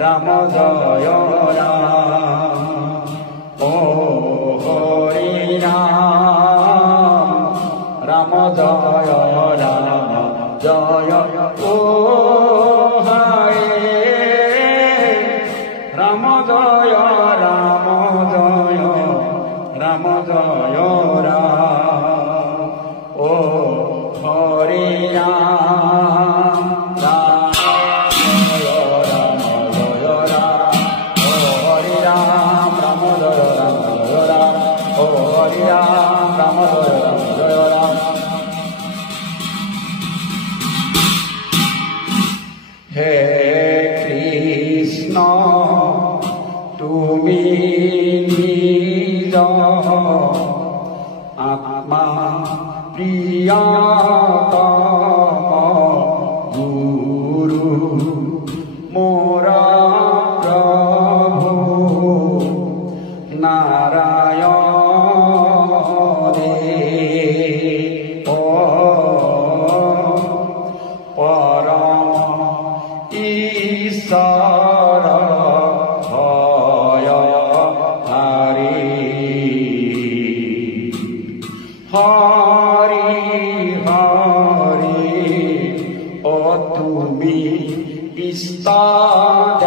Ram Jaya Ram Ram রাম জয় রাম। হে কৃষ্ণ তুমি নিজ আত্মা প্রিয়তম গুরু মোরা প্রভু নারায়ণ পরম ঈশ্বর হরি হরি ও তুমি ইষ্টদেব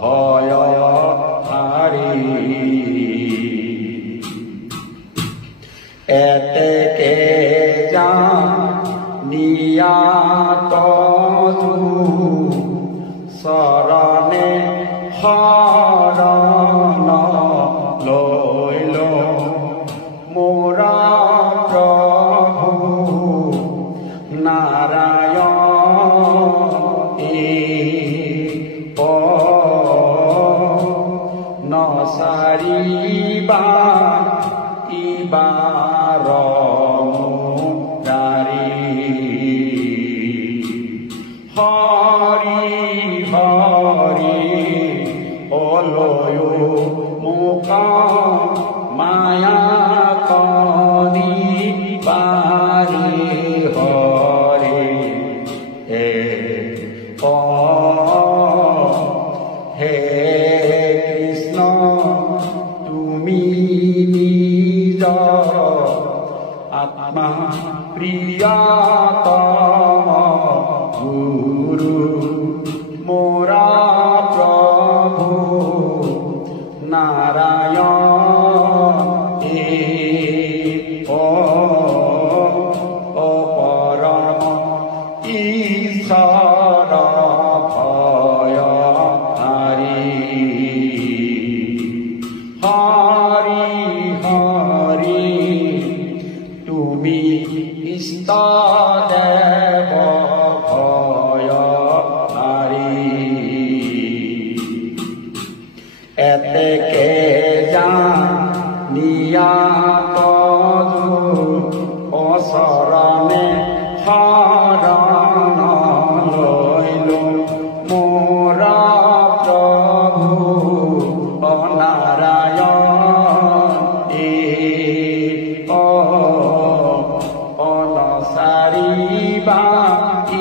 ভয় হারি। এতেকে জানিয়াত শরণে শরণ লইল মোরা প্রভু নারায়ণ নসারিবা ইবার হরি হরি অলয় মুকা মায়া করি পারি হরে হে হে কৃষ্ণ তুমি নিজ আত্মা প্রিয়তম গুরু মোরা প্রভু নারায়ণ পরম ঈশ্বর ভয় হারি। হরি হরি তুমি ইষ্টদেব ভয় হারি। এতেকে জানিয়াত অশরণে শরণ লইল মোরা প্রভু নারায়ণ অনসারিবা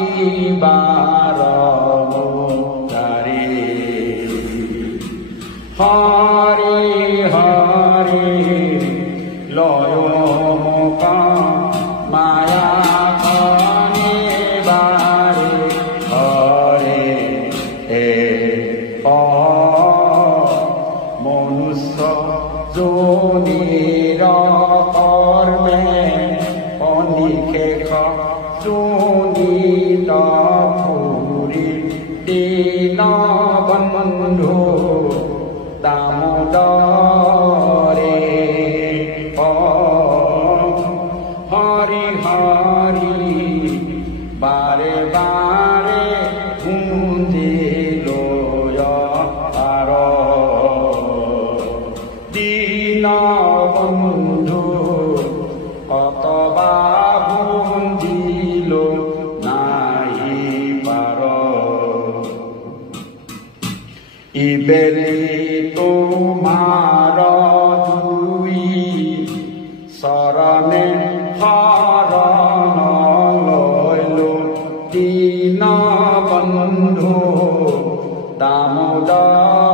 ইবার মুরারি। হরি হরি লয় মুকা মায়া কনিবারে হরে হে মনুষ্য যোনির কর্মে অনিশেষ যোনিত পুরী দীন বন্ধু দামোদরে হরি হরি বারে বারে গুঞ্জিল আর দীন বন্ধু অতবা গুঞ্জিল নাই পার। ইবেলি তোমার দুই শরণে শরণ লইল দীন বন্ধু দামোদরে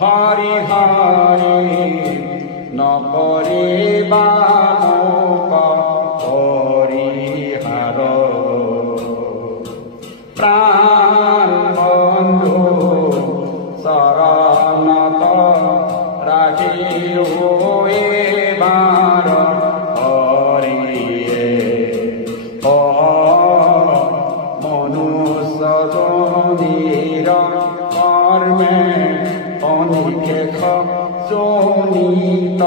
হরি হরি নকরিবা হরিহার প্রাণ বন্ধু শরণত রাখি এবার হরিয়ে মনুষ্য জনির মর্মে অনিকে জনিত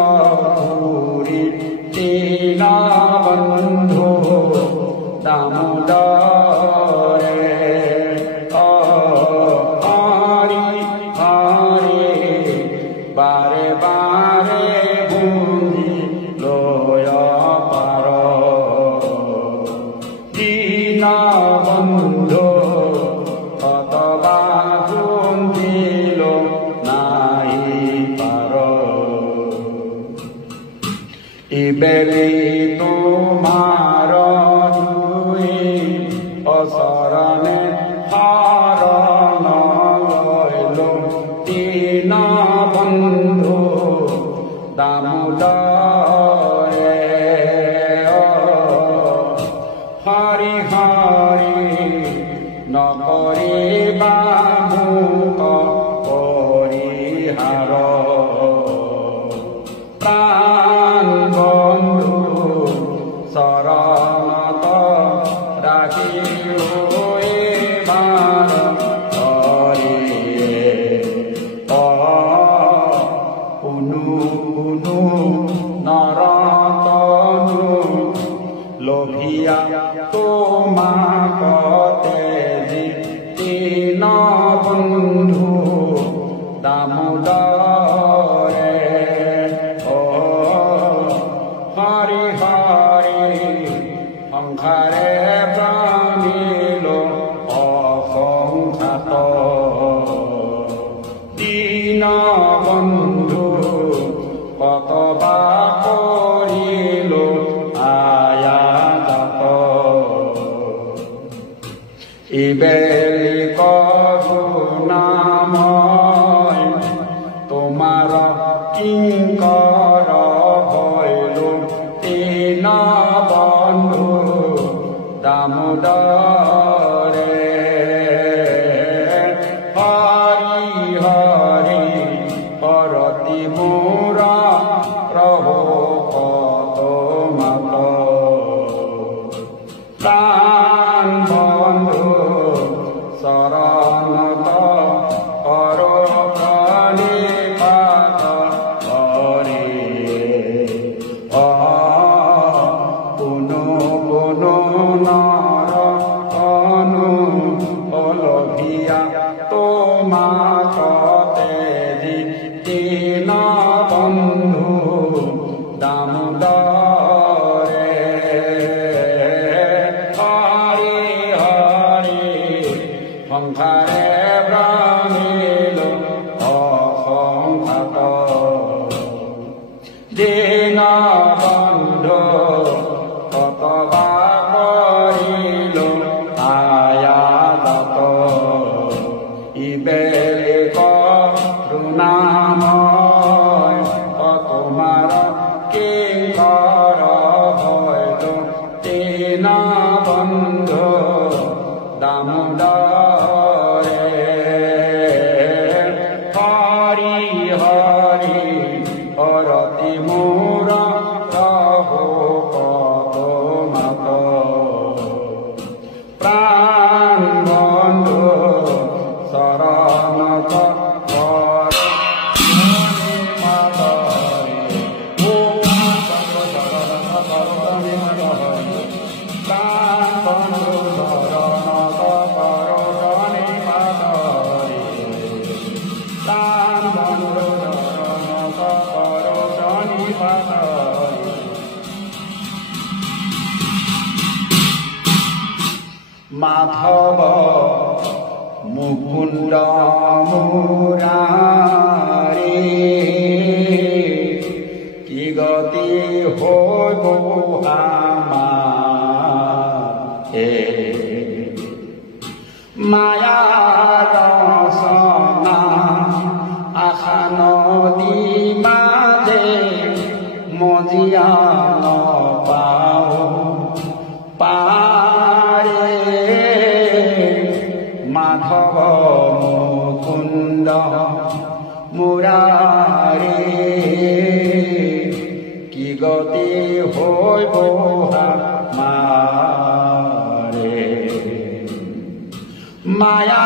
পুরী দীনা বন্ধু দামোদরে হরি হরি বারে বারে বুঝি লয় পার দীনা বন্ধু অতবা বুঝিল নাই পার ইবেলি তোমার দুই অসরণে হরণ লইল দীন বন্ধু দামোদরে হরি হরি নকরিবা মুক পরিহার প্রাণ বন্ধু শরণত রাখি এবার হরিয়ে পুনু পুনু নরতনু লোভিয়া তোমাকতে দীন বন্ধু দামোদরে হরি হরি সংসারে প্রাণিল অসংখ্যাত দীন বন্ধু কতবা কৰিল আয়াত ইবেলি করুণাময় তোমার কিঙ্কর হইল দীন বন্ধু দামোদরে হরি হরি হরতি মোরা প্রভু কত মাত প্রাণ বন্ধু শরণত কর প্রাণিপাত হরিয়ে পুনু পুনু নর অনু অলভিয়া তোমাকতে দীন বন্ধু দামোদরে হরি হরি সংসারে প্রাণিল অসংখ্যাত দীন বন্ধু কতবা কৰিল আয়াত ইবেলি করুণাময় তোমার কিঙ্কর হইল দীন বন্ধু দামোদরে হরি হরি হরতি মোর প্রভু কত মাত প্রাণ বন্ধু শরণত মাধব মুকুন্দ মুরারি কি গতি হইব আমার মায়া রসনা আশা নদী মাঝে মজিয়া নপাও পারে মাধব মুকুন্দ মুরারি কি গতি হইব মারে মায়া